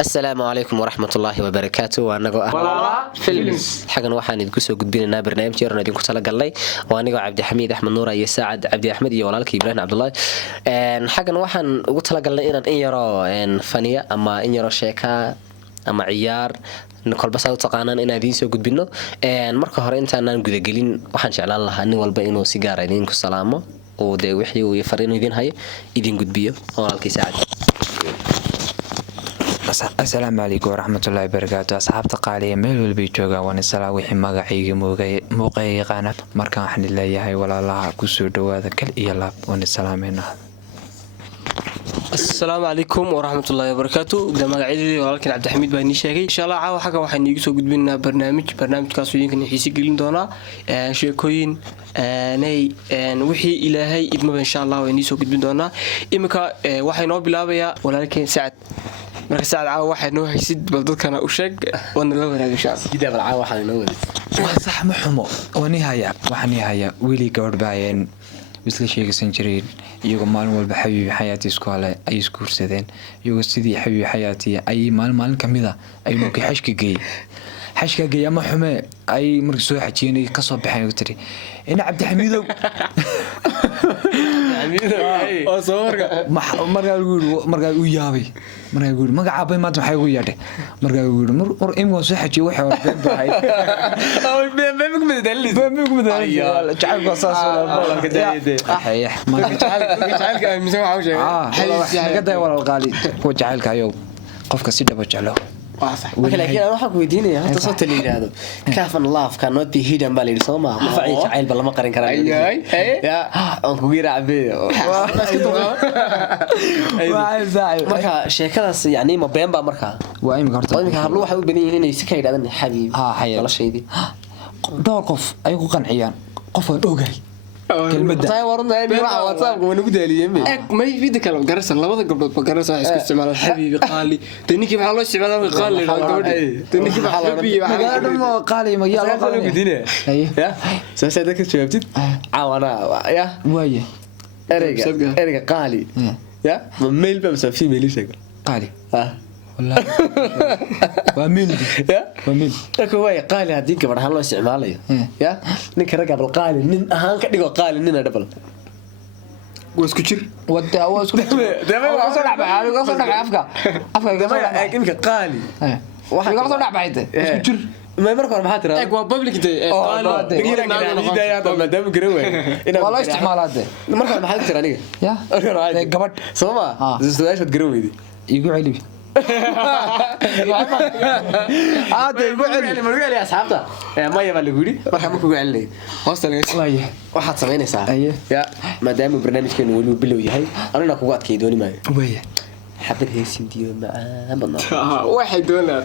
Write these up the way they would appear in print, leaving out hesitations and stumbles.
السلام عليكم ورحمة الله وبركاته وأنا فيلمز حقنا waxaan idinku soo gudbinaynaa barnaamij yar oo idinku tala galnay oo aniga Cabdi Xamiid Axmed Nuur iyo Saacad Cabdi Axmed iyo walaalkii Ibrahim Cabdullaahi xaqan waxaan ugu tala galnay inaan in yaro faniya ama in yaro sheeka ama ciyaar kolba saad u taqaanaan inaan idiin soo gudbino marka hore intaanaan guda gelin waxaan jeclaan lahaa nin walba inuu si gaar ah idinku salaamo oo de wixii uu fariin idin hayo idin gudbiyo walaalkii Saacad السلام عليكم ورحمة الله وبركاته أصحاب تقالية ميل والبيتوغا ونسلا وحي مغاقيغي موقعي قانا مركان حن الله يهي ولا الله كسور دواذا كل إيالاب ونسلامينا السلام عليكم ورحمة الله وبركاته قدام مقعيدي ولكن عبد الحميد باني شاقي إن شاء الله عاو حقا waxaan iigu soo gudbinaa barnaamij kaas oo idin xiisi gelin doona sheekooyin wixii ilaahay idmaba insha Allah waan soo gudbin doonaa imika waxay noo bilaabayaa walaalkeen Saacad marka Saacad caawa waxay noo haysid bal dadkana u sheeg wana la wanaag insha Allah gidaba caawa waxaan noo waday waa sax ma xumo waxaan haya wili gabadh baayeen isla sheegaysan jireen iyaga maalin walba xabiibi xayaati isku hale ay isku ursadeen iyaga sidii xabiibi xayaati ay maalin kamida ay nooki xashka geey ama xume ay markii soo xajiyeen ka soo baxeen oo tiri ina Cabdi Xamiidow oo soo markaa uu yaabay markaa uu magaca bay maanta waxay ugu yeedhay markaa uu yiri mar imgo soo xajiyo waxa been bahay oo been ku madalid jacaylka saas wala ka daayay hayah jacaylka mise waxa uu sheegay naga day wala qaali ko jacaylka ayo qofka si dhabo jeclo laakiin aan waxaan ku weydiinayaa hadda soo taliiraado kaafan love cannot be hidden bal soo ma facay jacayl bal ma qarin karaan ya aan ku giraabe marka sheekadaas yani ma been ba marka waa imika horta imika hablo waxay u badan yihiin inay si ka yiraahdaan xabiib nolosheedii dhowr qof ay ku qanciyaan qof aan ogahay kelmadda tay warna waxa WhatsApp ku nagu daaliyeen ma video kale garaysan labada gabdhood ba garaysan isku isticmaalaan xabiibi qaali tanikii waxa loo isticmaalaa qaali gabadha tanikii waxa loo magaalada ma qaali ma yaa loo qaali ya saasay dadka jawaabtid caawana ya waaye ereyga qaali ya ma mail ba mise female sheego qaali والله واميل يا واميل لكن واي قالي هدي قبل هان لو استعماليو يا نينك رجع بالقالي نين اهان كدغو قالي نين دبل واسكو جير ودا واسكو دابا واسو دحبا واسو دحبا افكا دابا انك قالي waxa laga soo dhaxbaytay isku jir ما marka hore maxaa tiraa waa public day qaali madam garan way ina wala isticmaalaade marka maxaa tiraa aniga ya gabadh Soma su'aashaad garan weydi igu celibi هذا يقول مريالي أصحابته ما يبغى يقولي ما حد ممكن يقول لي هوستل إيش واحد سمعنا ساعة يا ما دام البرنامج كان يقولوا بلوي هاي أنا نقوات كيدوني معي ويا حبل هيسين ديو معاه بالله واحد دولا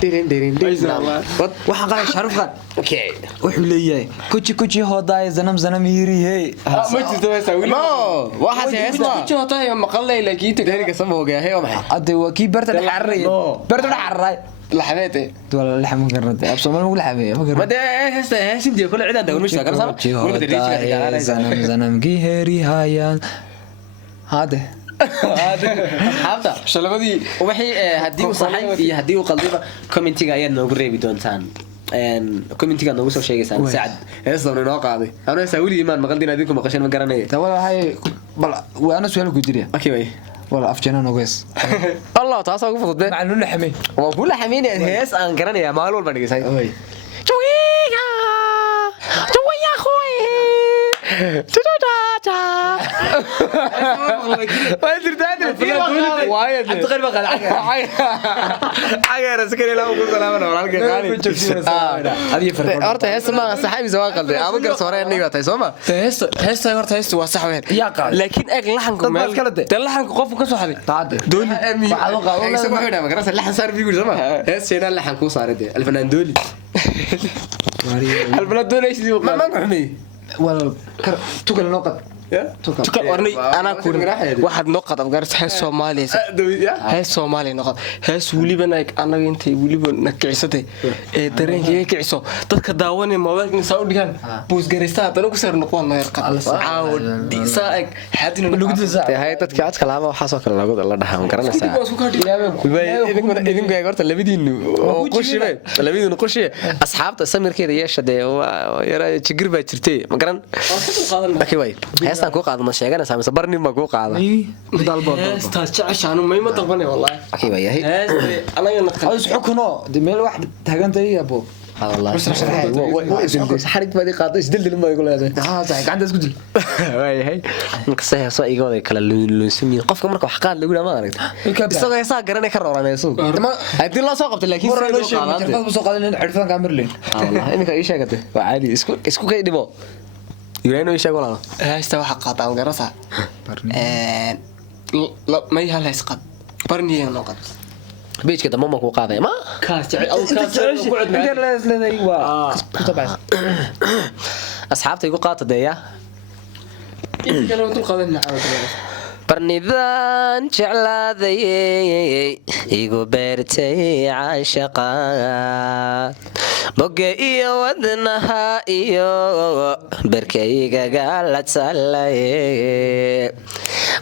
ديرين waxaan qala sharaf qad okay wuxuu leeyahay kuchi hoodaay zanam yiri hey ma jirto heesa wili no waxa heesa kuchi hoodaay maqalay laakiin deeriga samooga hey waxay ade waa ki barta dhaxaray laxabeete wala laxam garnade absoomal ugu laxabeey ma de heesin diyo kula ciidan dawr mish kan sama zanam gi heri hayaan hade asxaabta shalabadii waxay hadii uu saxay iyo hadii uu qaldiba commentiga ayaad noogu reebi doontaan commentiga noogu soo sheegaysaan Saacad heestan inoo qaaday ana saawili iimaan maqaldina idinku maqashan ma garanayo wala hay bal waana su'aal ku jiriya okay way wala afjana nogees Allah taas ugu fudud macnu laxamay waa ku laxameen hees aan garanaya maal walba dhigisay jowiga khoy horta heesta ma saxaybi soo qalday ama gar soo reeyay niga tay Soma heesta horta heesta waa sax weyn laakiin eeg laxanku meel laxanku qofku ka soo xaday dooli waxa loo qaado ma xidha ma garasa laxan saar bigu Soma heesta laxan ku saaray alfanaan dooli alfanaan dooli ma xumay wala tukal noqod warnay anaa ku waxaad noo qadab garas hees Soomaaliya hees Soomaaliya noqon hees waliba anaga intay waliba nakicisatay ee dareenkayga kiciso dadka daawanay moobilka insa u dhigan boos gareysta hadana ku sar noqon ma yarqad caawdi saag xadina lagu disaa hay dadka cad kalaama waxa soo kala lagu la dhaxan garanaysa idinku horta labadiinu qoshibe labadiinu qoshiye asxaabta samirkeeda yeeshade yara jigir baa jirtay ma garan laakiin way heestan ku qaado ma sheeganaysaa mise barnin ma ku qaado dalbo heestan jacashaanu mayma dalbanay wallahi laakiin way yahay anaga naqan xukuno meel wax taagantay abo والله حرق بدي قاطع isdil ma igu leedahay gacanta isku dil way hay inkasta soo igooday kala luunsimiin qofka marka wax qaad lagu dhamaa aragtay isagoo heesaa garanay ka rooranayso hadii la soo qabtay laakiin soo qaadan xirfan kamerlin wallahi inka ii sheegtay waa caadi isku kay dhibo yirayno ii sheeg walaal heesta waxa qaataan garasa ma yahay hees qad barniyo noqon بيجك ده ماما كو قاضي ما كاس او كاس اصحابتي كو قاطه ديا انت كانوا تقادنا برنيدان جعلادي igu beertay caashaqa boga iyo wadnaha iyo barkayga galatsalay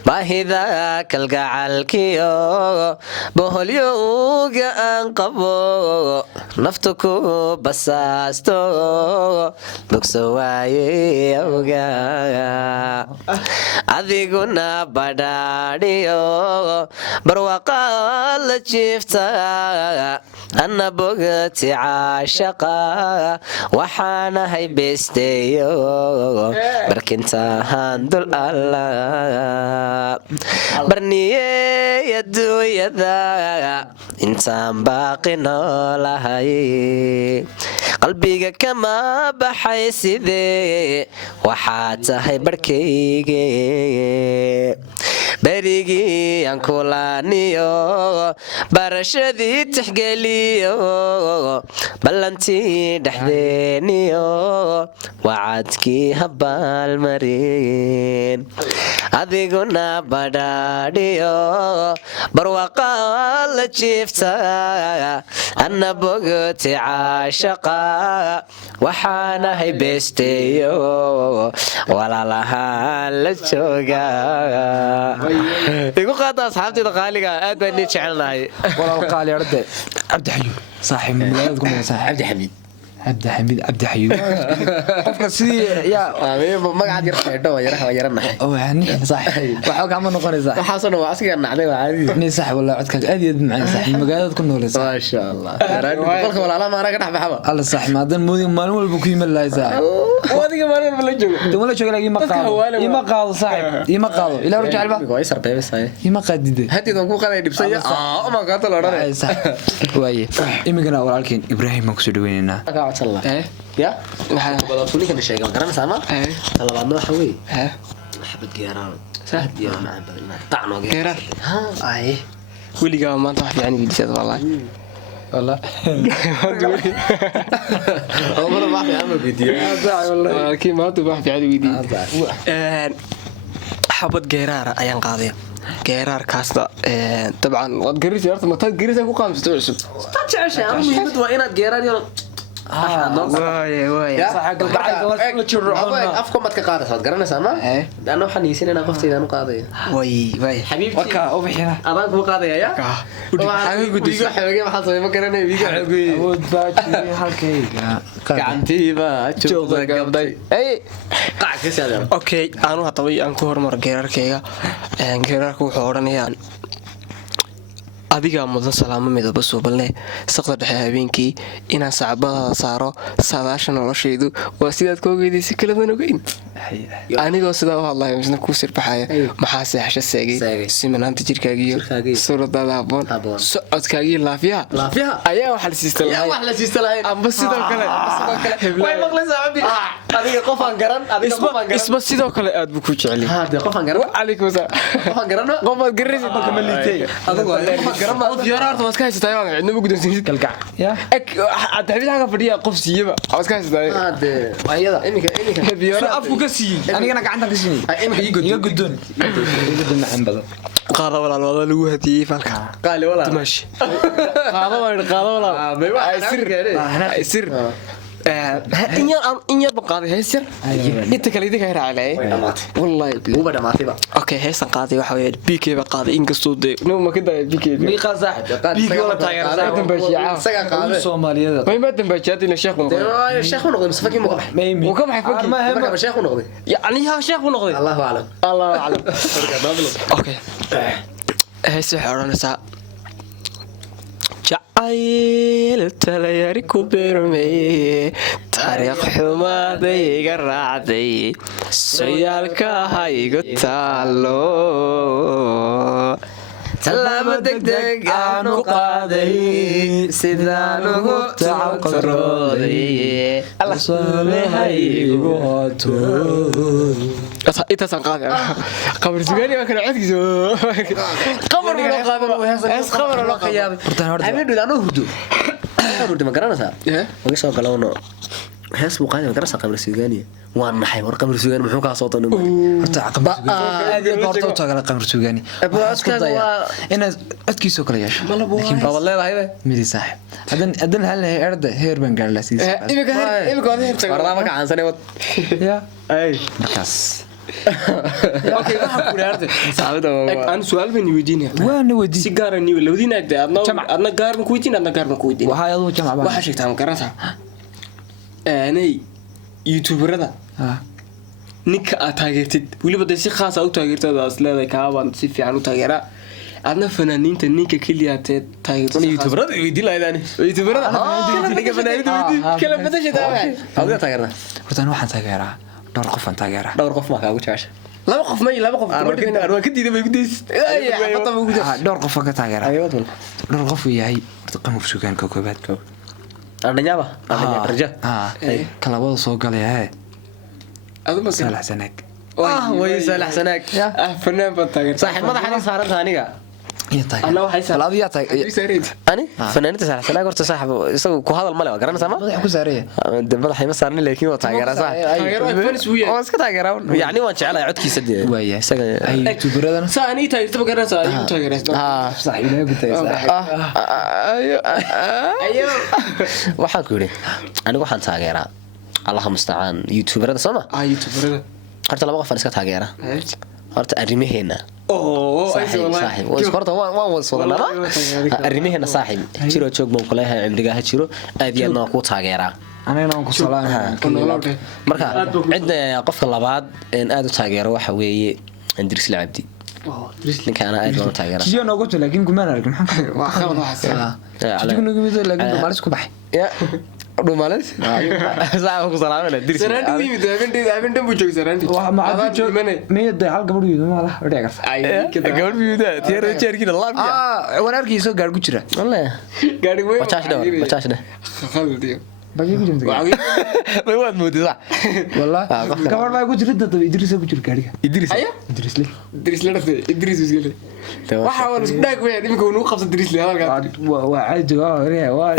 baahida kalgacalkiyo boholyowga aan qabo naftu ku basaasto bogso waaye awga adiguna badhaadhiyo barwaqa la jiifta anna bogati caashaqa waxaanahay besteeyo barkintahan dul alla barniye adduunyada intaan baaqi noolahay qalbiga kama baxay sidee waxaa tahay barkayge berigii aan kulaaniyo barashadii tixgeliyo ballantii dhexdeeniyo wacadkii habaalmarin adiguna badhaadhiyo barwaqa la jiifta anna bogoti caashaqa waxaanahay besteeyo walaalahaan la jooga igu qaata asxaabtayda qaaliga aad baan ni jecelnahay walaal qaali arday cabdi xayuub saaxiib magaalada ku nool saaxiib cabdi xayuub qofka sidii yaa magacaad yar xeedho yaraha yaranahay oo hani saaxiib waxa ka ma noqonaysaa waxa soo waa asiga nacday waa caadi ni saaxiib wallahi codkaaga aad iyo aad macaan saaxiib magaalada ku nool ma sha Allah qolka walaalaha ma araga dhaxbaxaba alla saaxiib maadan moodin maalin walba ku yimaad lahay saaxiib wadiga maalin walba la joogo dawla jooga laakiin ma qaado saaxiib ima qaado ilaa rujaa alba way sarbeebay ima qaadide hadii ku qaday dhibsaya ma qaado la oranay waaye imigana walaalkeen Ibrahim ma ku soo dhaweynaa يا waxaan wada kulli ka sheegay garanaysaa ma talabaadna waxa weey xabad geeraan saad iyo macaan badan tacno geeraan ay wiliga maanta wax fiican wiilsad wallahi والله والله ما في عمل فيديو والله كي ما تبغى في عادي فيديو حبط جيرار ayaan qaaday geeraar kaasta طبعا wad garis yarta ma tad garis ku qaamsto cusub tad jeceshay ama muhiimad waa inaad geeraar yar واي afka mad ka qaadaysaa garanaysaa ma ana waxaan niisinayna qoftayda aan qaadayo way xabiibti waka oo bixina adaan ku qaadaya ya waxaan gudbiyo xawagay waxaan soo ma garanay wiiga xawagay awood baaji halkayga gacantiiba joogda gabday ay qac ka saadar okay aanu hatabay aan ku hormar geerarkayga geerarku wuxuu oranayaa adiga mudan salaamo midaba suubalne saqda dhexe habeenkii inaan sacbada saaro saadaasha noloshaydu waa sidaad ka ogeydaysi kala wanaagin anigoo sidaa u hadlayo misna ku sirbaxaya maxaa seexasho seegay simanaanta jirkaagiyo suuradaada habboon socodkaagiyo laafiyaha ayaa wax la siista lahayn amba sidoo kale way maqlaysaa cabdi adiga qofaan garan adiga qofaan garan isba sidoo kale aad buu ku jecel yahay hada qofaan garan calaykum salaam qofaan garan qofaad garaysid marka ma liitay adigu qofaan garan ma fiyaar horta waska haysatay waan cidna ma gudonsiin kalgac ya ek Cabdi xaga fadhiya qof siiyaba waska haysatay hada ayada iminka fiyaar afku ka siiyay anigana gacanta ka siinay iminka iga guddoon macaan badan qaada walaal wada lagu hadiyay falka qaali wala dimash qaada walaal ay sir in yar baqaaday heesir inta kale idinka raacay wallahi uba dhamaatay ba okay heesan qaaday waxa weeye BK ba qaaday in kasto de no ma ka day BK mi qasaaxib BK wala taageersan bashiica saga qaaday Soomaaliyada ma imaadan bashiica in sheekh noqday sheekh noqday mustafaki ma qax maybe uu ka baxay fakki marka sheekh noqday yani ha sheekh noqday Allahu a'lam okay heeso xaranaysa jacayl talayari ku beermay taariikh xumaaday iga raacday sooyaalka ha igu taalo talaabo degdeg aanu qaaday sidaan ugu tacabqarooday alla soolehay igu hooto intaasaan qaaday qabar sugaani waa kana codkiisa qabar loo qaaday hees qabar loo qayaabay ameen anoo hurdo ma garanaysaa waga soo galowno hees buu qaaday ma garanaysaa qabar sugaani waan naxay war qabar sugaani muxuu ka soo doonay horta aad iyo horta u tagala qamar sugaani ina codkiisa kala yeesho laakiin baa leedahay midi saaxib hadan hal erda heer ban gaar la siisay imika wada heer tagay warna ma gacansanay wad ya ay markaas okay waxa ku raartay saabada aan su'aal baan weydiinaya waana wadi si gaar ah niyo labadiina agtay adna gaar ma ku weydiin adna gaar ma ku weydiin waxa ayadu jamac baa waxa sheegtaa ma garanaysaa aanay youtuberada ninka aad taageertid weliba de si khaas ah u taageertad aad leedahay kaabaan si fiican u taageeraa adna fanaaniinta ninka kaliya teed taageertid youtuberada weydiin lahaydaan youtuberada ninka fanaaniinta weydiin kala badashada adiga taageerna horta waxaan taageeraa dhowr qof aan taageeraa dhowr qof ma kaagu jecesha laba qof arwa ka diiday bay gudays dhowr qof aan ka taageeraa dhowr qof uu yahay qamar sugaan ka koobaad arnyaaba arja kala wada soo galay aduma salax sanaag way salax sanaag fanaan baan taageer saaxiib madaxa saaranta aniga iyo taageer ana waxay salaad iyo taageer ani fanaanita salax sanaag horta saaxiib isagu ku hadal male waa garanaysaa ma madax ku saaraya madaxa ma saarni laakiin waa taageeraa saaxiib waa iska taageeraa yani waan jecelahay codkiisa dee waaya isaga ay youtuberada saani taageerta garanaysaa ay taageeraysaa saaxiib ilaahay ku taageeraa ayo waxaan ku yiri anigu waxaan taageeraa allaha musta'aan youtuberada sama youtuberada horta laba qof aan iska taageeraa horta arrimaheena saaxiib horta waan wada soodanaa arrimaheena saaxiib jiro joog baan ku leeyahay cimriga ha jiro aad iyo aad waan ku taageeraa anagana waan ku salaamayaa marka cidda qofka labaad aad u taageero waxa weeye Idris Labdi ninka ana aad u taageeraa kiyo noogu to laakiin gumaan arag maxaa waa khalad waxa kiyo noogu mid laakiin maalis ku baxay ya dhumalis saa ku salaamana Idris sanaadi wimi daabin dhan buu joogay sanaadi waa ma aad joog meeyada hal gabadh wiido ma laha dhici karta gabadh wiido tiyar jeerkiina laabya wanaarkiisa gaar ku jira wallahi gaari weyn bachaashna khalad bagi ku jirta way waad moodaa wallahi gabadh baa ku jirta dad Idris ku jira gaariga Idris Idris la dhafay Idris isgale waxa uu isku dhaag weyn imika uu qabsan Idris la halka waa caadi waa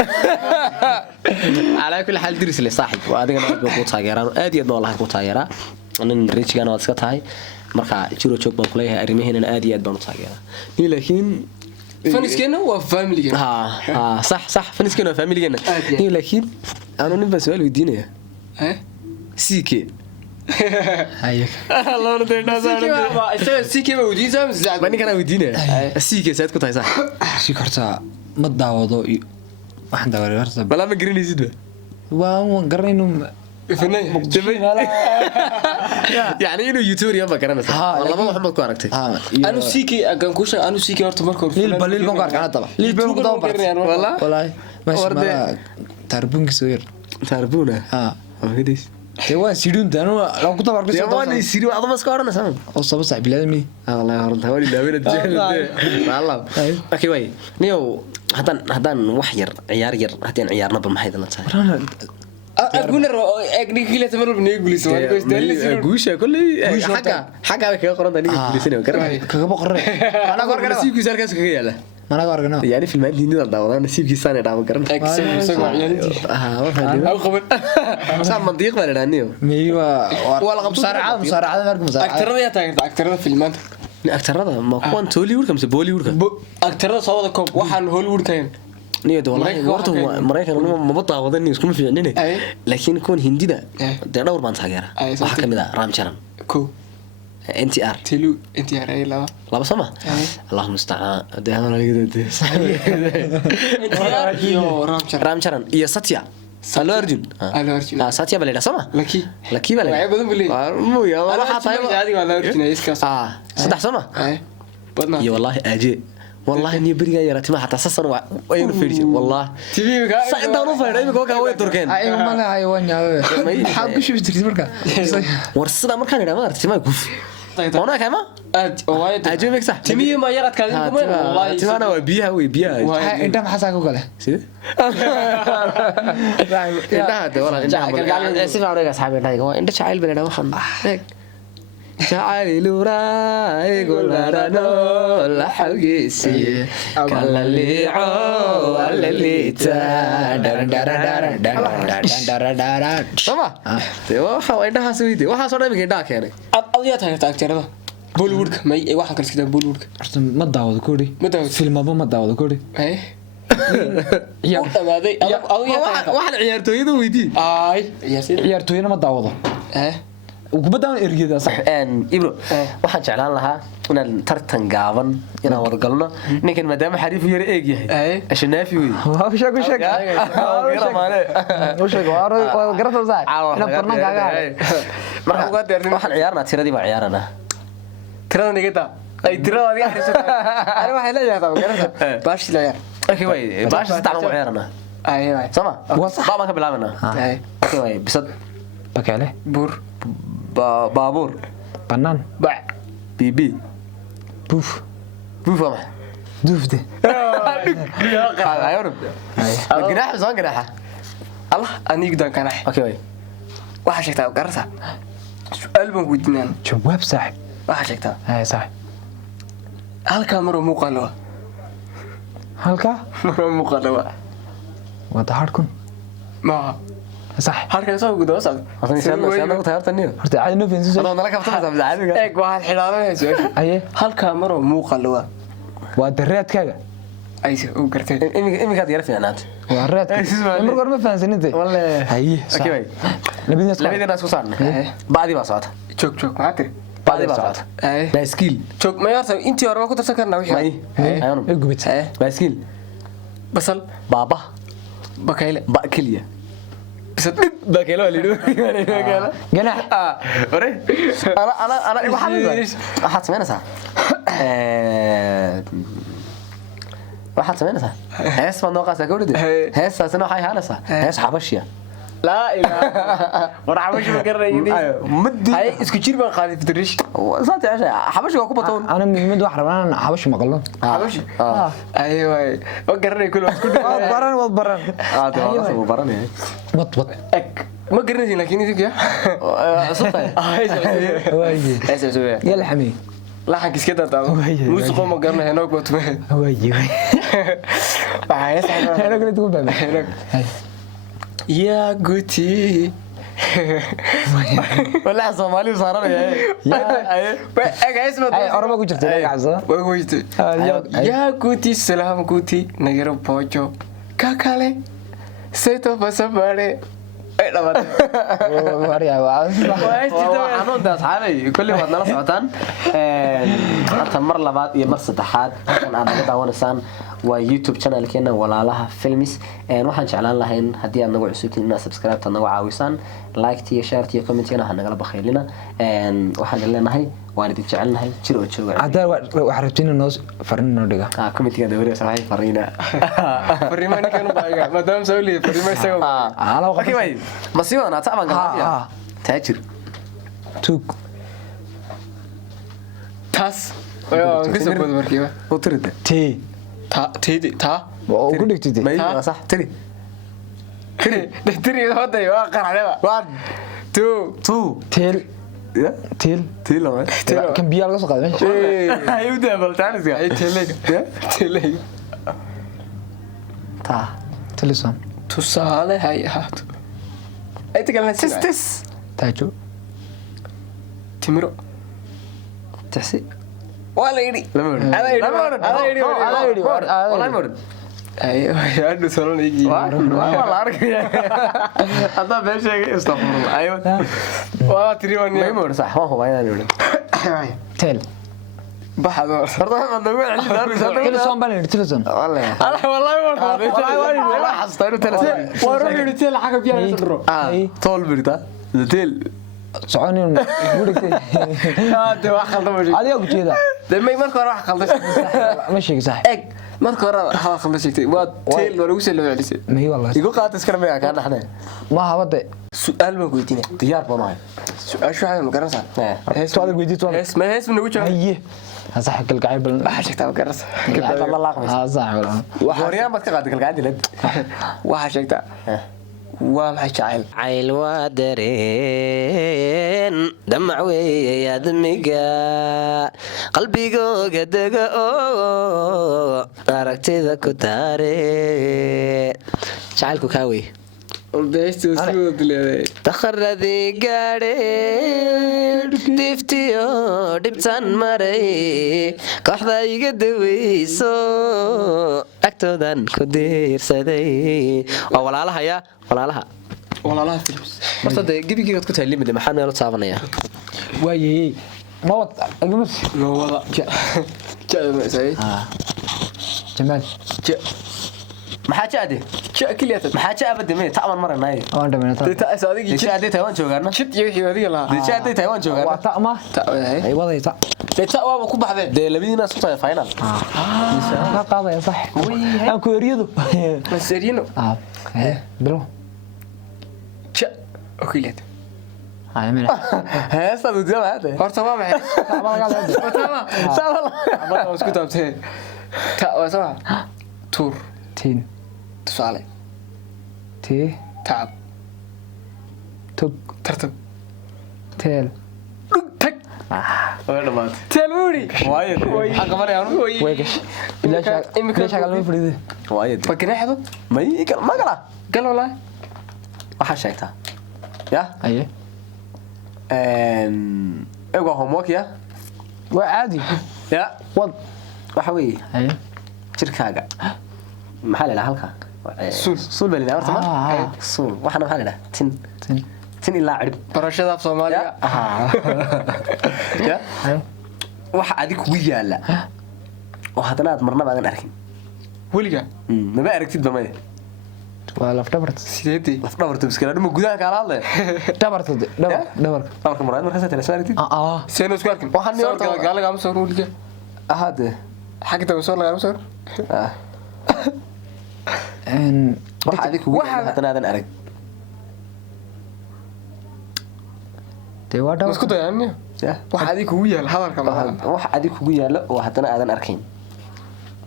على كل حال درس لي صاحب وادغنا aad baan ku taageeraa aad iyo aad wallahi ku taageeraa anan rijigan waad iska tahay marka jiro joog baan ku leeyahay arrimaheena aad iyo aad baan u taageeraa ni laakiin faniskeena waa family صح faniskeena waa family geena ni laakiin aanu nin baa su'aal weydiinaya CK haye الله ردينا CK ma weydiisay ma bani kana weydiinaya CK saad ku tahay sax si korta ma daawado waxaan daawaray horta bala ma garanaysid waan garanayno يعني إنه يوتيوب يا بكرة مثلا والله ما محمد كاركتر أنا سيكي أكان كوشة أنا سيكي أرتو مركور ليل بنقار كنا طبعا ليل بنقار والله ماشي تربون كسير تربونه هديش توا سيدون تانو لو كنت بعرف يا ماني سيدو هذا ما سكارنا سام أو صباح صعب بلادمي الله يهرب هولي لا وين الجهل والله أوكي وين نيو هذا وحير عيار هذين عيارنا بالمحيط أنا أقول أقول كلا تمر بنيجي بوليس ما يقول استهل guusha kulli xagga bay kaga qoran tahay inay guulaysanay garan kaga boqorre ana goor garan nasiibkiisa halkaas kaga yaala anaga argano yani filmaad diinida daawada nasiibkiisa aan dhaama garan أو خبر saa mantiq baa leeyahay miiwa wala musaaracada markuu musaaracada أكتر يا تاجر أكتر في المانت aktarada ma kuwan Hollywood kamse Bollywood أكتر صوت كوب واحد هوليوود كان niyada wallahi warta Mareykan ma daawadan isku ma fiicnine laakiin kuwan Hindida dhawr baan taageera waxa kamid ah Ram Charan كو NTR تلو NTR أي لا laba sama Allah musta'an deehan laga dadee NTR يو Ram Charan iyo Satya Allu Arjun Satya baleda sama laki baleda waxay badan bulay mu ya waxa tahay adiga waa la orjinay iskaas saddex sama badna iyo wallahi aje wallahi ni bariga yaratima hatta sasan way u fiirsay wallahi TV ga saacada u fayray imika waxa way turkeen ay ma lahayo wanyaawe maxaa ku shubtay marka war sida markaan idhaahdo artimaa guf ona kama aad waayad aje meksa TV ma yarad ka kuma wallahi timana waa biyaha way biyaha inta maxaa ku gale sida inta de wala inta si fiican ay asxaabay waa inta jacayl balada waxan jacayl uray golarano la xalgiisi kala liico wala liita dar sama de waxa way indhahaas weydii waxa soo dhaymay indhaha keenay adiga taagta aktarada Bollywood may waxa kale sida Bollywood horta ma daawado koori filmaba ma daawado koori dhamaaday waxa ciyaartooyada weydii ay ciyaartooyna ma daawado kubadaan ergeda sax ibro waxaan jeclaan lahaa inaan tartan gaaban inaan wada galno ninkan maadaama xariif yar eeg yahay ashnaafi weey waa sheeg waa garata sax ina barna gaaga marka waxaan ciyaarnaa tiradii baa ciyaarnaa tirada nigada ay tirada adiga xariisata ana waxay leeyahay garata baash leeyahay okay way baash saddex ma ciyaarnaa ay way sama baa ma ka bilaabana okay way bisad bakale bur baabuur banaan bac bibi buf ama dufde ayoro ganax soo ganaxa Allah anigu dan kanax okay way waxa sheegtaa garata su'aal baan weydiinaan jawaab saaxib waxa sheegtaa hay saaxib halka maro muuqaalo halka maro muuqaalo wada harkun ma صح halka soo gudo saad hadana taartaniyo horta caadi no fensi hadana nala kaftanaysa bisaadiga eeg waa xilaadanayso aye halka maro muuqaalo waa dareedkaaga ay soo gartay imika yar fiicnaad waa dareedkaaga mar goor ma fahansanintay wallahi haye okay way labadina isku saarnay baadi baa socota joog maate baadi baa socota baaskiil joog ma yarta intii hore ku darsan karnaa wixii ayanu gubit baaskiil basal baaba bakayle bakiliya صدق باكلوا لي باكلوا جناح وري انا واحد سمينها واحد سمينها هيس ما نوقع سكورتي هيس اسنا حي هانسا هيس حبشيه لا اله ورعوش مقريدي مدي هاي اسكو جير بان قادي فدريش صوتي عشان حبشي waa ku batoon انا ميمد wax rabaan حبشي maqlo حبشي ايوه وقرني كل واحد baran هذا baran wad اك ما قرنتي لكن يدك صوتي واجي يلا حمي لا حق اسكدا داو موسيقى ما قرنا هناك بتمه واجي عايز انا كنت تقول بقى يا قوتي والله Soomaali saaranaya يا اسمه اي oraba ku jirtay gacso وقوتي يا قوتي سلام قوتي نغيرو بوجو كاكالي سيتو بسباري اي لبد واريا waxaan u daasxaabay kulli wad nala socotaan hata mar labaad iyo mar saddexaad aan naga daawanaysaan waa YouTube channelkeena walaalaha films waxaan jeclaan lahayn hadii aad nagu cusubtiin inaad subscribe ta nagu caawisaan like tiyo share tiyo comment ina nagala bakhaylina waxaan leenahay waan idin jecelnahay jir oo jooga adaa wax rabtiin noo farin noo dhiga comment-ga dawladda saxay farina فريمان كانوا بايغا مدام سولي فريمان سو ala okay way masiibana taaban galaya taajir tug تاس ويا كسب بود markiiba oo tirida tee تا تيدي تا oo ku dhigtay ma صح tiri tiri waday waa qaracdaba 1 2 teel teel tilo kan biyo laga soo qaaday meesha ayuu daabaltaaniska ay telega ta television tusaale hay ahaato ay tagalna sistis taajo timiro taxsi waa la yidhi ay aadu solonaygi waa la arkaya hadda been sheegay astaghfirullah ayo waa tiri waan maymur sax waan hubayaan yiri teel baxado horta ma nagu celin television baan yidhi television wallahi waa xastaa television waa rogay teel xaga biyaa sadro tool birta teel soconin gurigtay de wax khaldan adiga ku jeeda de may marka hore wax khaldan ma sheeg sax eg marka hore wax khaldan sheegtay waa teel waa lagu soo leeyahay may wallahi igu qaad iskar ma ka dhaxnay ma habade su'aal ma weydiinay diyaar baan ahay su'aal shuu ma garanaysaa hees waad weydiito ma hees nagu jooga haye صح kalgacay bal waxa sheegtaa ma garanaysaa kalgacay la laaqmaysa صح wala wariyaan baad ka qaad kalgacay dilad waxa sheegtaa waa maxay jacayl cayl waa dareen damac weeye admiga qalbigooga dega oo aragtida ku taare jacaylku kaa wey dakharadii gaadheen dhiftiyo dhibtaan maray kooxda iga daweyso agtoodan ku diirsaday waa walaalahaya walaalaha films horta dee gebigeegaad ku tahay limid maxaa meelo taabanaya waayey ma wad agmas no wada ma say jamaal maxaa jaade kaliya maxaa jaabade me taaban maranay waan dhameeyay ta asadigi jaade Taiwan joogaana jid iyo wixii adiga lahaa jaade Taiwan joogaana waa ta ma ay wadayta ta waa ku baxdeen de labadiina soo tahay final ka qaadaya sax aan ku eriyado ma serino bro ja kaliya ay meel heesta du diyaade horta waa maxay ama isku taabtay ta waa sawa tour tin tusaale ti taab tug tartab teel tag waa dhamaad teluri waayo xaq marayaan way gash bilaasha galma fadhiide waayo bakinaxdo may magala gal wala waxa sheegtaa ya aye ego homework ya waa caadi ya wad waxa weeye aye jirkaaga maxaa la ilaa halka suul baa la ilaa horta ma suul waxana maxaa la ilaa tin ilaa cirib barashada Soomaaliya ya waxa adig kugu yaala oo hadana aad marnaba aadan arkin weliga maba aragtid bamay waa laf dhabarta sideedii laf dhabarta biskala dhuma gudaha kala hadlay dhabarta dhabarka maraad markaas tala saartid seen isku arkin waxaan ni horta gaalaga ama soo weliga ahade xagta soo laga soo waxa adig kugu yaala hadana aadan arag waa dhabar isku dayaan waxa adig kugu yaal hadalka waxa adig kugu yaala oo hadana aadan arkin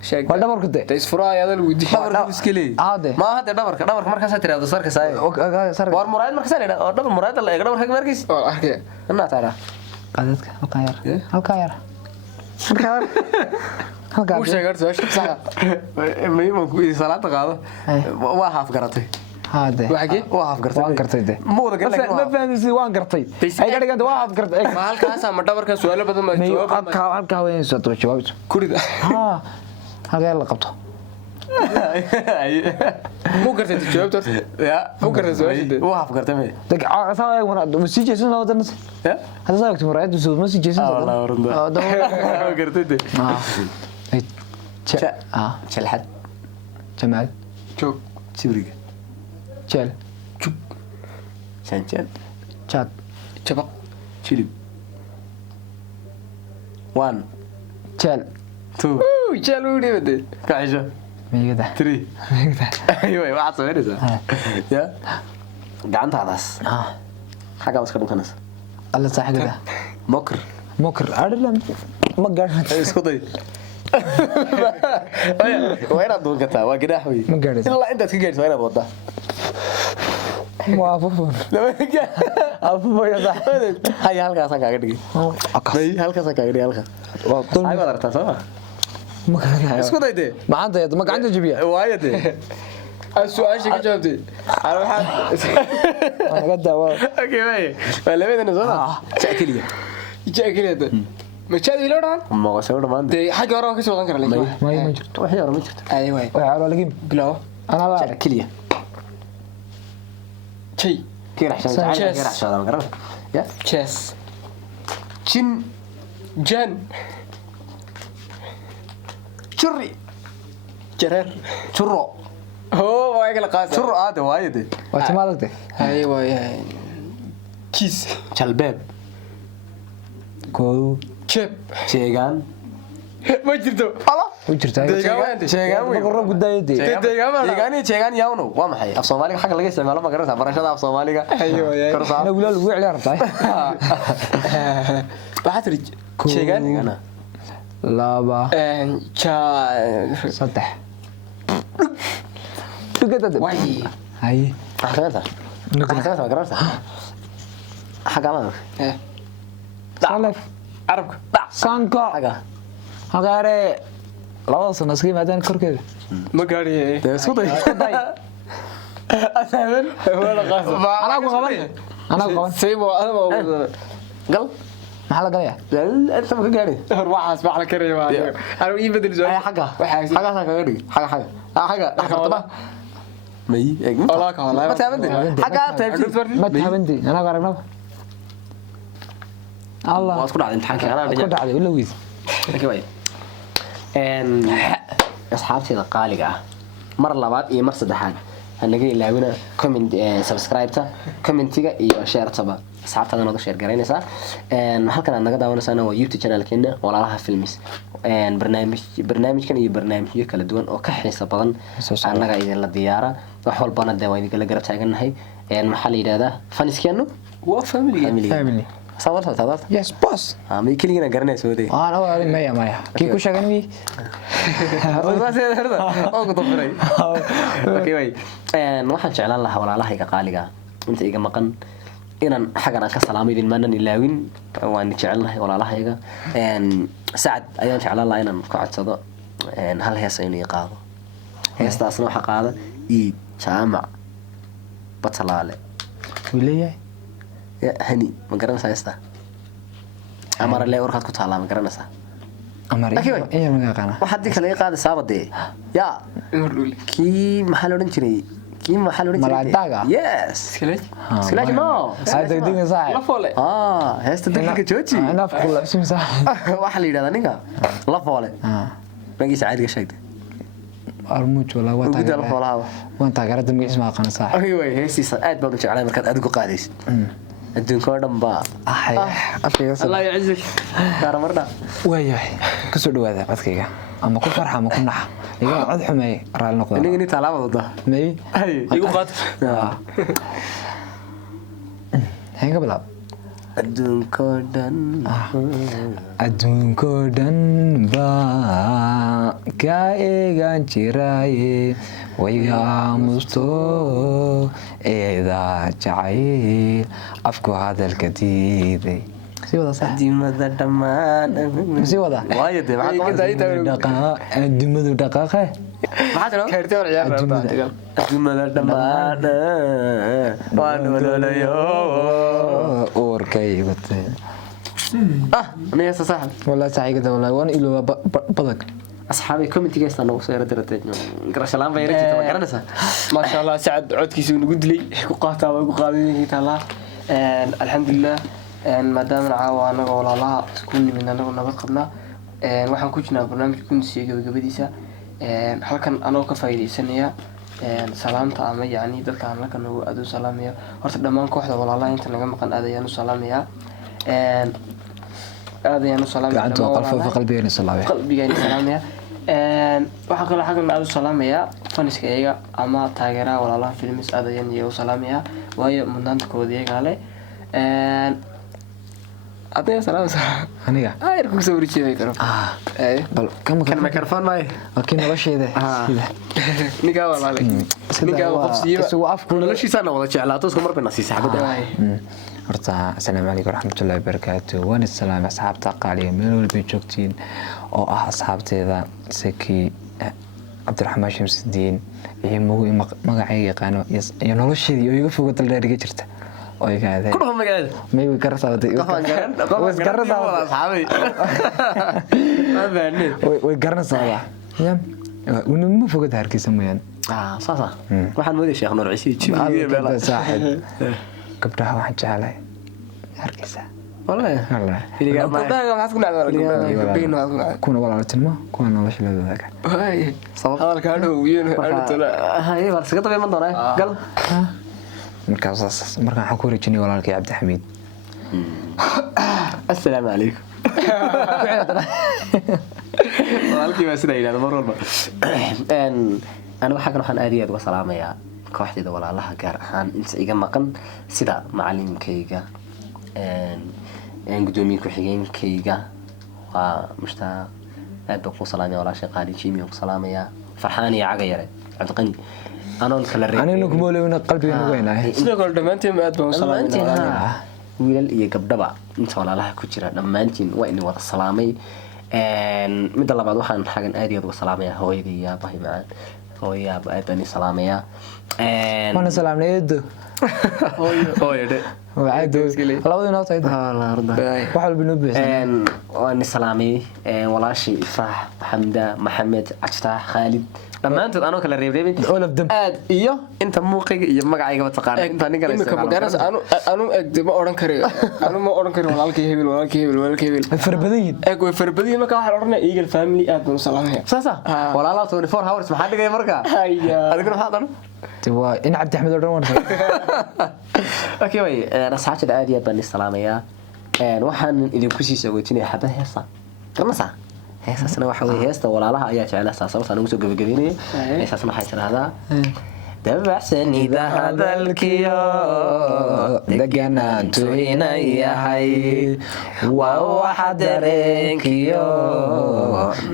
sheeg waa dhabarku de tays furaaya dal widi dhabarka iskale ma hada dhabarka markaas aad tiraahdo sarka saay war muraad markaas aad oo dhabar muraad la eego dhabarka markiis oo arkay anna taara qadadka halka yar uu sheegay soo sax ma ku salaada qaado waa haaf garatay hade waxage waa haaf gartay waan gartay de ma wada galay ma fahamsi waan gartay ay ka dhiganta waa haaf gartay ma halkaas ama dhabarka su'aalo badan ma jawaab halka weyn soo jawaab kurida halka la qabto muu gartay jawaabta ya muu gartay su'aashida waa haaf gartay dag asaa ay wana si jeesan oo dan ya hada saa waqti muraad soo ma si jeesan Allah waranda gartay de jalxad jamaal joog jibriga jeel jug janjan chat jabaq jilib 1 jeel 2 jeel u dhibade kaisha miyada 3 ayo waa sameeyaysa ya gacantaadaas xaga iska dhunkanaysa alla saaxiibada mokr adlan ma gaarnaa isku day waa inaad dunkataa waa gadaax wey ma gaaraysa ilaa intaad ka gaarto waa inaad wadaa waa fufun afufo ya sax haya halkaasaan kaaga dhigay may halkaasaan kaaga dhigay halka waa dul ay wada aragtaa soo ma ma kala isku dayde maanta ma gacanta jibiya waayo de su-aasha ka jawaabtay ana waxaad anaga daawa okay waaye waa labadana soo ma keliya jeceliya ma jaad ilo dhan ma waa soo dhamaan de xagga hore ka soo wadan kara laakiin ma jirto wax yar ma jirto ay waay waxa ala lagin bilow ana la keliya jay kiraxshan ma garan ya chess jin jan churri jareer churro waa kala qaasa churro aad waayo de waa timaadagtay ay waay kiis jalbeeb koow jeb jeegaan ma jirto u jirtaa jeegaan wey qoro gudaayade jeegaan yaawno waa maxay af Soomaaliga xaq laga isticmaalo ma garanaysaa barashada af Soomaaliga ana walaal ugu ciyaar rabtaa waxa tiri jeegaan laba saddex dhugada way hay axsanta axsanta ma garanaysaa xaga ma salaf arabka sanka xaga hagaare labada sano iska yimaadaan korkeeda ma gaariye isku day asaban wala qaasa anaa ku qaban saybo adaba gal maxaa la galaya inta ma ka gaari hor waxaas wax la karayo waa anu ii bedel soo ay xaga xaga kaga dhig xaga xaga xaga may Allah ka walaal ma taabandi xaga taabti ma taabandi anaa ku aragnaba Allah waa isku dhacday imtixaankii anaa ku dhacday ila wiis okay way asxaabteeda qaaliga ah mar labaad iyo mar saddexaad hanaga ilaawina comment subscribe-ta commentiga iyo share-taba asxaabtada nooga share garaynaysaa halkan aad naga daawanaysaana waa YouTube channel-keena walaalaha filmis barnaamijkan iyo barnaamijyo kala duwan oo ka xiiso badan annaga idinla diyaara wax walbana dee waa idinkala garab taagannahay maxaa la yidhahdaa faniskeenu waa family sababta tadas yes boss ma kaliya garanayso waday ana waa maya kii ku sheegan mi oo ku tafiray okay way waxaan jeclaan lahaa walaalahayga qaaliga inta iga maqan inaan xagan aan ka salaamo idin maanan ilaawin waan jecelnahay walaalahayga saad ayaan jeclaan lahaa inaan ku codsado hal hees inuu qaado heestaasna waxa qaada ii jaamac batalaale wiilaya hani ma garanaysaa heesta amar le warqad ku taala ma garanaysaa amar iyo ma qana waxa dii kale qaada saabade ya kii maxaa la oran jiray Maladaga? Yes. Skilaj no. Hada dinga sax. la foole heesta dadka jooji. Ana afkula simsa. Waxa la yiraahdaa ninka la foole. Magiis caadiga sheegtay. Armuj wala waa taageerada. La foolaha. Waan taageerada magiis ma qana sax. Okay way heestiisa aad baan u jeclahay markaad adigu qaadaysid. adduunka oo dhan baa Allah yacizak gaaramarda waayahay ka soo dhawaada codkayga ama ku farxa ama ku naxa iga cod xumay raal noqdo aniga inta talaabada wada may igu qaad hanga bilaab adduunka oo dhan baa ka eegan jiraaye wayga aamusto eedaa jacayl afku hadalka diiday sii wada sax dimada dhammaan sii wada waayo dee adduumadu dhaqaaqe maxaa jiro kaartay war ciyaar dimada dhammaan waan wadalayo uurkaygu tee aniga sax والله سعيد والله وانا إلو بدك أصحابي كومنتي جالس أنا وصير درتين قرش الآن بيرتي تبغى قرنسة ما شاء الله سعد عدكيس ونقول لي وقاطع وقاطع تعالى الحمد لله ما دام عاوانا ولا لا تكون من أنا ونبض قبنا waxaan ku jirnaa barnaamij kunsiga gabadhiisa halkan anoo ka faa'iideysanaya salaamta ama yaani dadka aan la kano aad u salaamayo horta dhamaan kooxda walaalaha inta naga maqan aad ayaan u salaamayaa aad ayaan u salaamayaa gacanta qalfoofa qalbigayna salaamaya qalbigayna salaamaya waxaa kaloo xaggan aad u salaamayaa faniska iyaga ama taageeraha walaalaha filmis aad ayaan iyaga u salaamayaa waayo mudnaanta kooda iyagaa leh adaya salaamsa aniga ayr ku soo warjeeday karo bal kan microphone maayo laakiin nolosheeda sida niga walaal niga qofsiyo isugu afku noloshiisa na wada jeclaato isku mar bina siisa xabada horta assalaamu calaykum waraxmatullaahi wabarakaatuh waan salaam asxaabta qaaliga meel walba joogtiin oo ah asxaabteeda saki cabdiraxmaan shamsudiin iyo magacayga yaqaano iyo nolosheedii oo iga fogo daldheer iga jirta oo iga aaday ku dhaw magaceeda may way garasaaday way garanaysaa yan ma fogada hargeysa mooyaan saasa waxaan moodaya sheekh nuur ciisi jibiye meela saaxib gabdhaha waxaan jecelahay hargeysa kuna walaaltinimo kuna nolosha la wadaaga markaan waxaan ku wareejinay walaalkay cabdixamiid assalaamu calaykum walaalkii baa sidaa yidhahda mar walba anigu xaggan waxaan aad iyo aad uga salaamayaa kooxdeeda walaalaha gaar ahaan inta iga maqan sida macalinkayga gudoomiye ku-xigeenkayga waa mushtaaq aad baan kuu salaamaya walaashay qaali jimi aan ku salaamayaa farxaan iyo caga yare cabdiqani anoon kala anigna kumoolewna qalbiga nagu weynahay sidoo kale dhammaantiin aad baan u salaamaynaa wiilal iyo gabdhaba inta walaalaha ku jira dhammaantiin waa idin wada salaamay midda labaad waxaan xagan aad iyo aad uga salaamayaa hooyada iyo aabahay macaan hooyo aaba aad baan i salaamayaa waana salaamnay eedo hooyadhe labadii noo tahay wax walba noo buuxsan waan i salaamay walaashay ifraax xamda maxamed cajtaax khaalid dhammaantood anoo kala reebreebin aad iyo inta muuqiga iyo magacaygaba taqaana inta ninka anu egde ma odhan karayo anu ma odhan karayo walaalkay hebel way fara badan yihiin eeg way fara badan yihiin marka waxaa la odhanaya eagle family aad baan u salaamaya saasa walaalaha 24 hours maxaa dhigay marka adiguna maxaa dhan waa in cabdi axmed oo dhan waan okay way asxaabta aad iyo aad baan i salaamayaa waxaan idinku sii sogootinaya xabad heesa qarnasa heesaasna waxa weeye heesta walaalaha ayaa jecelaha sababta aan ugu soo gabagabeynaya heesaasna waxay tiraahdaa dabacsanida hadalkiyo deganaantu inay yahay waa waxa dareenkiyo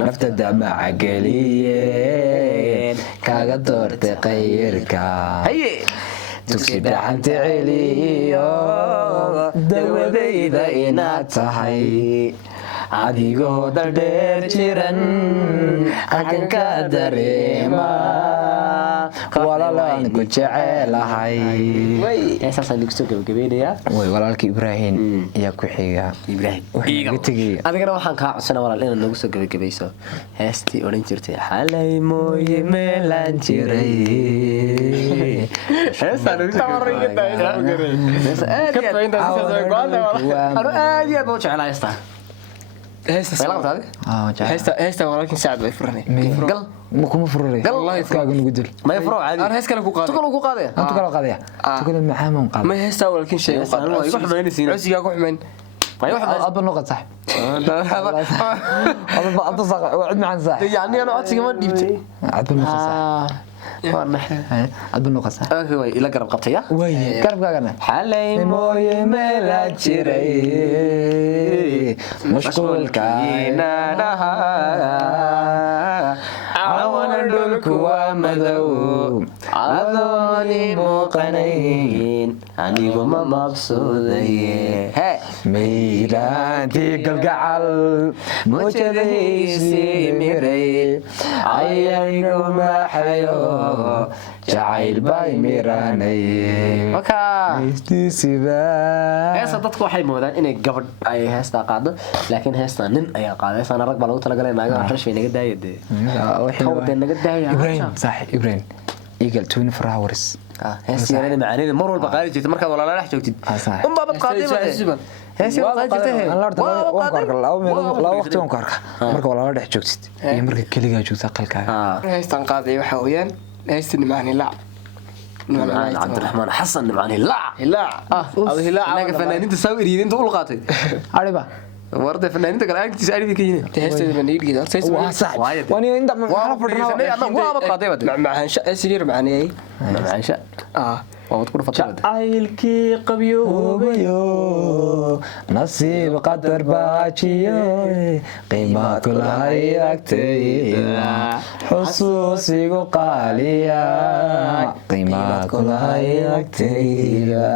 nafta damaca geliyeen kaaga doortay qayrka dugsi dhacanta celiyo dawadayda inaad tahay adigoo daldheer jiran halkan ka dareema walaalaan ku jecelahay heesaasaan idinku soo gabagabeynayaa way walaalka ibraahim ayaa ku xiga adigana waxaan kaa codsana walaal inaad nagu soo gabagabayso heestii odhan jirtay xalay mooye meelaan jiray aad iyo aad baa u jeclaa heestaa heesta walaalkin sacad way furanay gal ma kuma fururay kaaga nugu dil may furo caadi aan hees kale ku qaaday tukalo ku qaadaya antu kala qaadaya tukalo maxaamon qaad ma heesta walaalkin shay u qaaday igu xumaynaysiin codsiga ku xumayn أبى النقط صح أبى صح وعد معنا صح يعني أنا عطسي كمان ديبتي أبى النقط صح أبى النقط صح أوكي إلى قرب قبطية وين قرب كأنا حالي موي ملاجري مشغول كاينا نها عوانا دولك ومذو عذوني موقنين أني وما مبسوطي ميلانتي قلقعل مجديسي ميري عيانيكو ما حيو جعيل باي ميراني وكا ميستيسي باي هيسا دادكو waxay moodaan inay gabadh ay heesta qaado laakiin heesta nin ayaa qaaday heesta rag baa lagu talagalay naaga rash way naga daayade waxay naga daayay Ibrahim صح Ibrahim eagle 24 hours heesta yarada macaanida mar walba qaadi jirtay markaad walaalaha dhex joogtid un baa qaaday heesta qaadi jirtay la waqti waan ku arkaa marka walaalaha dhex joogtid iyo marka kaliya joogta qalkaaga heestan qaaday waxa weeyaan heesta nimaani la عبد الرحمن حسن معاني لا لا لا انا فنانين تساوي ريدين تقول قاطي اريبا ورده فنانين تقول انت تسالي بك هنا هسه من يجي هسه صح وانا عند ما فرنا ما قاطي مع هنشا سير معني مع هنشا waad ku dhufatay jacaylkii qabyoobayo nasiib qadar baajiyo qiimaa kulahay agtayda xusuusigu qaaliya qiimaa kulahay agtayda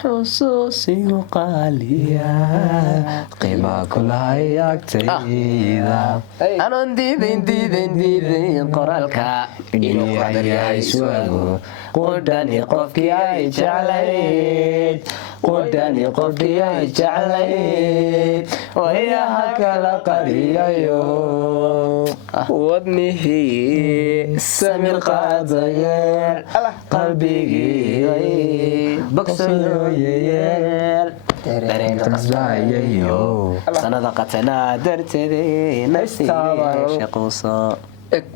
xusuusigu qaaliya qiimaa kulahay agtayda anoon diidayn qoraalka inuu qadar yahay su'aago qudhani qofkii ay jeclayd qudhani qofkii ay jeclayd wayaha kala qariyayo wadnihii samir qaadayeel qalbigii bogsoyeel dareenkasayayo sanada qatanaa darteede nafsi shaqooso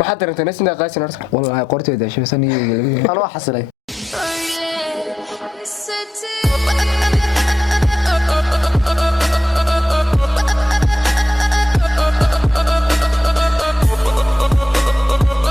maxaad dareentay nasintaa qaasin horta والله قرتي ده شو سني anoo xasilay